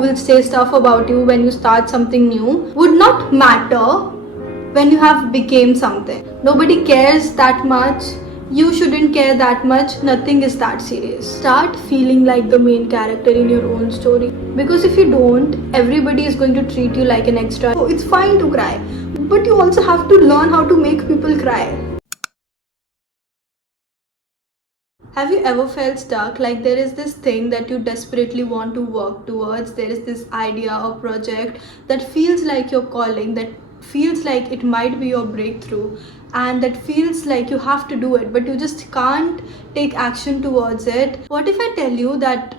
will say stuff about you when you start something new would not matter when you have become something. Nobody cares that much. You shouldn't care that much. Nothing is that serious. Start feeling like the main character in your own story. Because if you don't, everybody is going to treat you like an extra. So it's fine to cry, but you also have to learn how to make people cry. Have you ever felt stuck? Like there is this thing that you desperately want to work towards. There is this idea or project that feels like your calling, that feels like it might be your breakthrough, and that feels like you have to do it, but you just can't take action towards it. What if I tell you that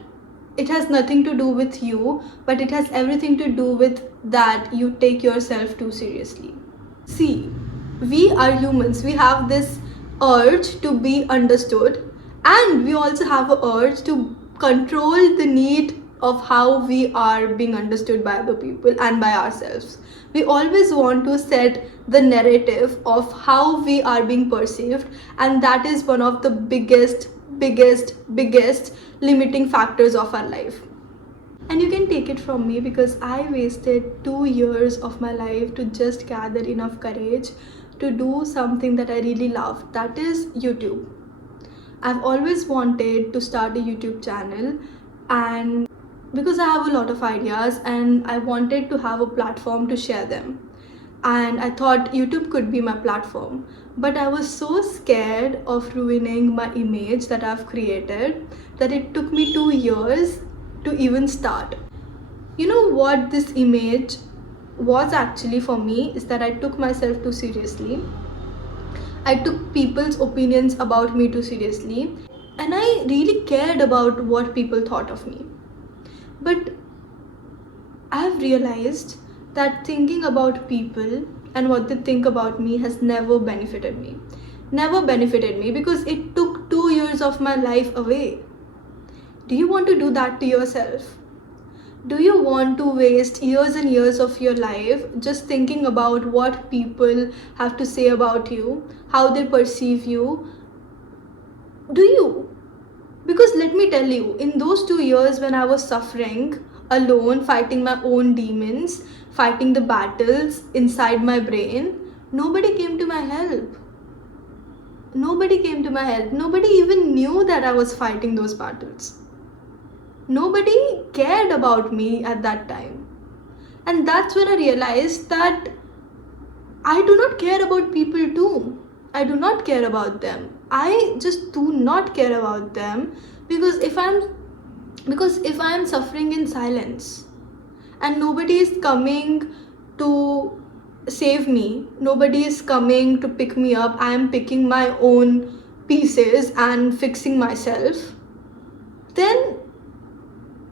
it has nothing to do with you, but it has everything to do with that you take yourself too seriously? See, we are humans. We have this urge to be understood, and we also have an urge to control the need of how we are being understood by other people and by ourselves. We always want to set the narrative of how we are being perceived, and that is one of the biggest limiting factors of our life. And you can take it from me, because I wasted 2 years of my life to just gather enough courage to do something that I really loved, that is YouTube. I've always wanted to start a YouTube channel, and because I have a lot of ideas and I wanted to have a platform to share them. And I thought YouTube could be my platform. But I was so scared of ruining my image that I've created that it took me 2 years to even start. You know what this image was actually for me is that I took myself too seriously. I took people's opinions about me too seriously, and I really cared about what people thought of me. But I've realized that thinking about people and what they think about me has never benefited me. Never benefited me, because it took 2 years of my life away. Do you want to do that to yourself? Do you want to waste years and years of your life just thinking about what people have to say about you, how they perceive you? Do you? Because let me tell you, in those 2 years when I was suffering alone, fighting my own demons, fighting the battles inside my brain, nobody came to my help. Nobody came to my help. Nobody even knew that I was fighting those battles. Nobody cared about me at that time. And that's when I realized that I do not care about people too. I do not care about them. I just do not care about them, because if I'm suffering in silence and nobody is coming to save me, nobody is coming to pick me up, I am picking my own pieces and fixing myself, then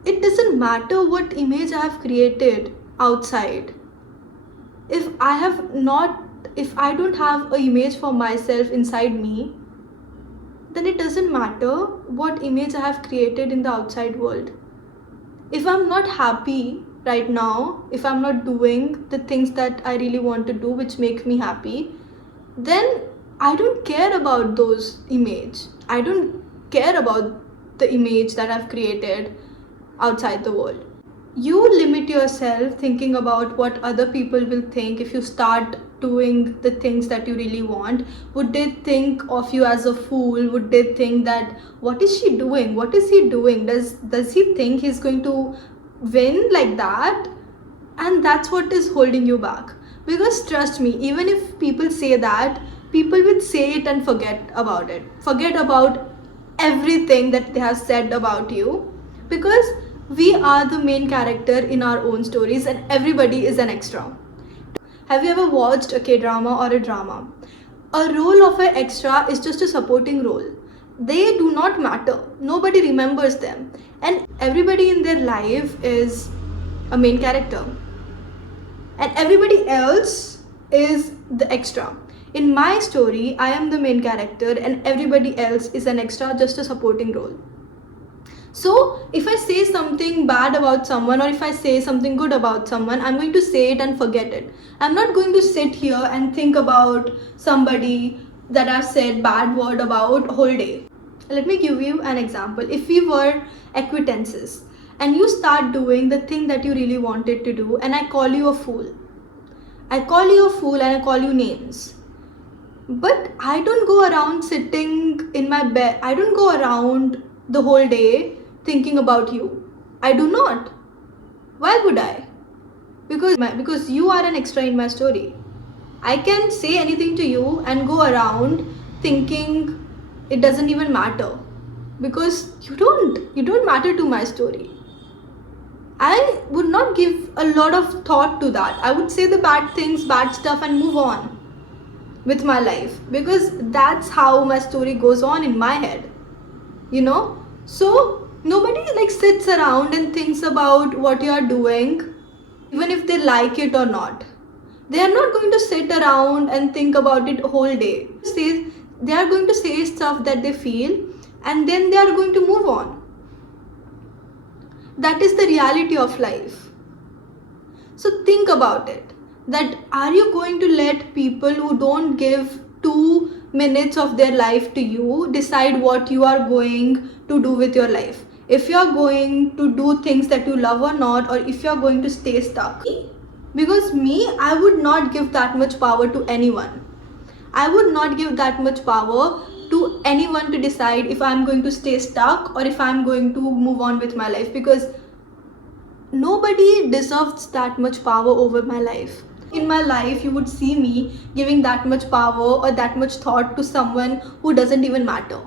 it doesn't matter what image I have created outside. If I don't have an image for myself inside me, then it doesn't matter what image I have created in the outside world. If I'm not happy right now, if I'm not doing the things that I really want to do which make me happy, then I don't care about those image. I don't care about the image that I've created outside the world. You limit yourself thinking about what other people will think if you start doing the things that you really want. Would they think of you as a fool? Would they think that, what is she doing? What is he doing? Does he think he's going to win like that? And that's what is holding you back. Because trust me, even if people say that, people will say it and forget about it. Forget about everything that they have said about you, because we are the main character in our own stories and everybody is an extra. Have you ever watched a K-drama or a drama? A role of an extra is just a supporting role. They do not matter. Nobody remembers them. And everybody in their life is a main character. And everybody else is the extra. In my story, I am the main character and everybody else is an extra, just a supporting role. So if I say something bad about someone, or if I say something good about someone, I'm going to say it and forget it. I'm not going to sit here and think about somebody that I've said bad word about whole day. Let me give you an example. If we were acquaintances and you start doing the thing that you really wanted to do, and I call you a fool. I call you a fool and I call you names. But I don't go around sitting in my bed. I don't go around the whole day thinking about you. I do not. Why would I? Because you are an extra in my story. I can say anything to you and go around thinking it doesn't even matter, because you don't matter to my story. I would not give a lot of thought to that. I would say the bad things, bad stuff, and move on with my life, because that's how my story goes on in my head, So nobody like sits around and thinks about what you are doing, even if they like it or not. They are not going to sit around and think about it whole day. They are going to say stuff that they feel, and then they are going to move on. That is the reality of life. So think about it. That are you going to let people who don't give 2 minutes of their life to you decide what you are going to do with your life? If you are going to do things that you love or not, or if you are going to stay stuck. Because I would not give that much power to anyone. I would not give that much power to anyone to decide if I'm going to stay stuck or if I'm going to move on with my life, because nobody deserves that much power over my life. In my life, you would see me giving that much power or that much thought to someone who doesn't even matter.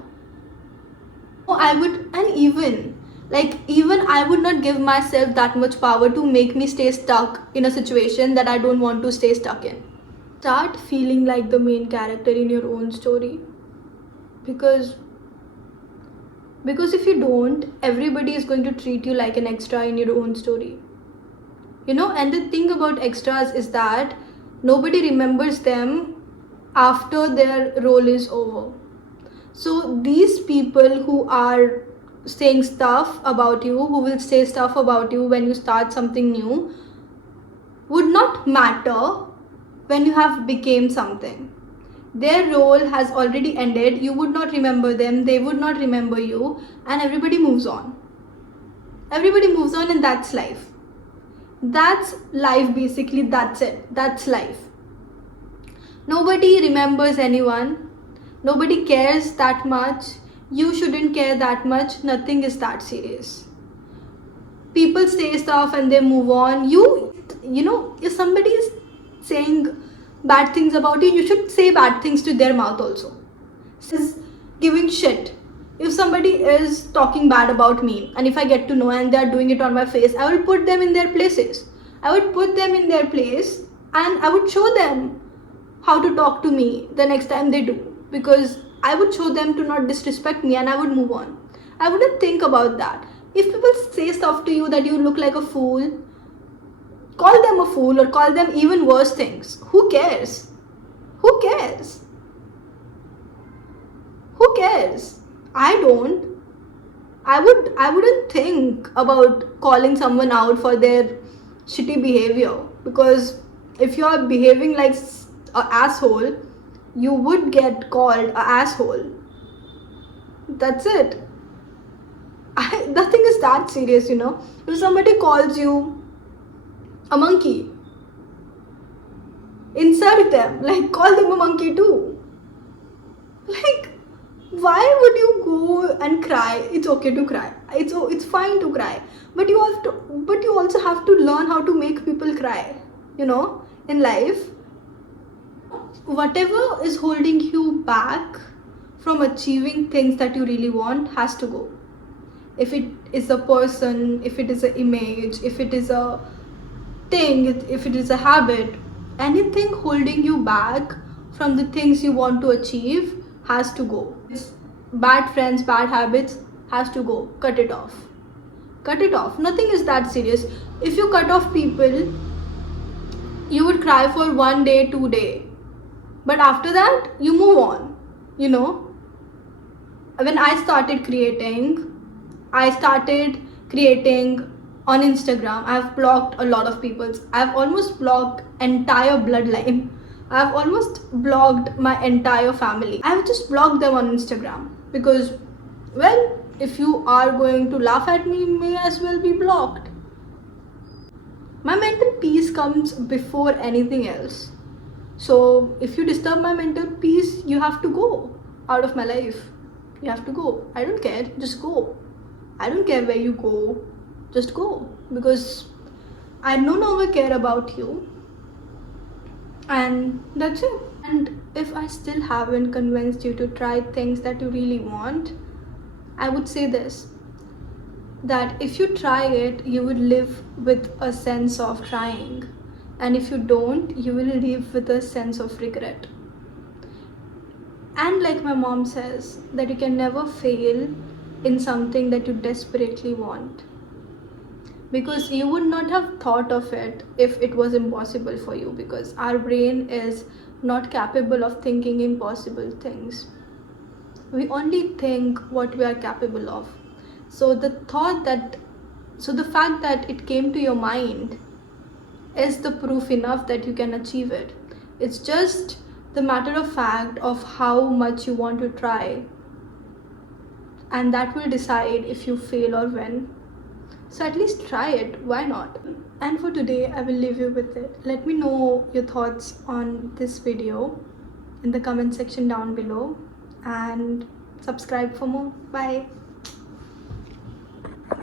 I would, and even I would not give myself that much power to make me stay stuck in a situation that I don't want to stay stuck in. Start feeling like the main character in your own story, because if you don't, everybody is going to treat you like an extra in your own story. And the thing about extras is that nobody remembers them after their role is over. So these people who are saying stuff about you, who will say stuff about you when you start something new, would not matter when you have become something. Their role has already ended. You would not remember them, they would not remember you, and everybody moves on. Everybody moves on, and that's life. That's life, basically. That's it. That's life. Nobody remembers anyone. Nobody cares that much. You shouldn't care that much. Nothing is that serious. People say stuff and they move on. If somebody is saying bad things about you, you should say bad things to their mouth also. Says giving shit. If somebody is talking bad about me, and if I get to know and they are doing it on my face, I will put them in their places. I would put them in their place, and I would show them how to talk to me the next time they do, because I would show them to not disrespect me, and I would move on. I wouldn't think about that. If people say stuff to you that you look like a fool, call them a fool or call them even worse things. Who cares? Who cares? Who cares? I don't. I wouldn't think about calling someone out for their shitty behavior, because if you are behaving like an asshole, you would get called an asshole. That's it. Nothing is that serious, If somebody calls you a monkey, insult them, call them a monkey too. Why would you go and cry? It's okay to cry. It's fine to cry, but you also have to learn how to make people cry. In life, whatever is holding you back from achieving things that you really want has to go. If it is a person, if it is an image, if it is a thing, if it is a habit, anything holding you back from the things you want to achieve has to go. Bad friends, bad habits has to go. Cut it off. Cut it off. Nothing is that serious. If you cut off people, you would cry for 1 day, 2 days. But after that, you move on. When I started creating on Instagram. I've blocked a lot of people. I've almost blocked entire bloodline. I've almost blocked my entire family. I've just blocked them on Instagram because, well, if you are going to laugh at me, may as well be blocked. My mental peace comes before anything else. So if you disturb my mental peace, you have to go out of my life. You have to go. I don't care. Just go. I don't care where you go. Just go. Because I no longer care about you. And that's it. And if I still haven't convinced you to try things that you really want, I would say this, that if you try it, you would live with a sense of trying. And if you don't, you will live with a sense of regret. And like my mom says, that you can never fail in something that you desperately want. Because you would not have thought of it if it was impossible for you, because our brain is not capable of thinking impossible things. We only think what we are capable of. So the fact that it came to your mind is the proof enough that you can achieve it. It's just the matter of fact of how much you want to try, and that will decide if you fail or win. So at least try it, why not? And for today, I will leave you with it. Let me know your thoughts on this video in the comment section down below, and subscribe for more. Bye.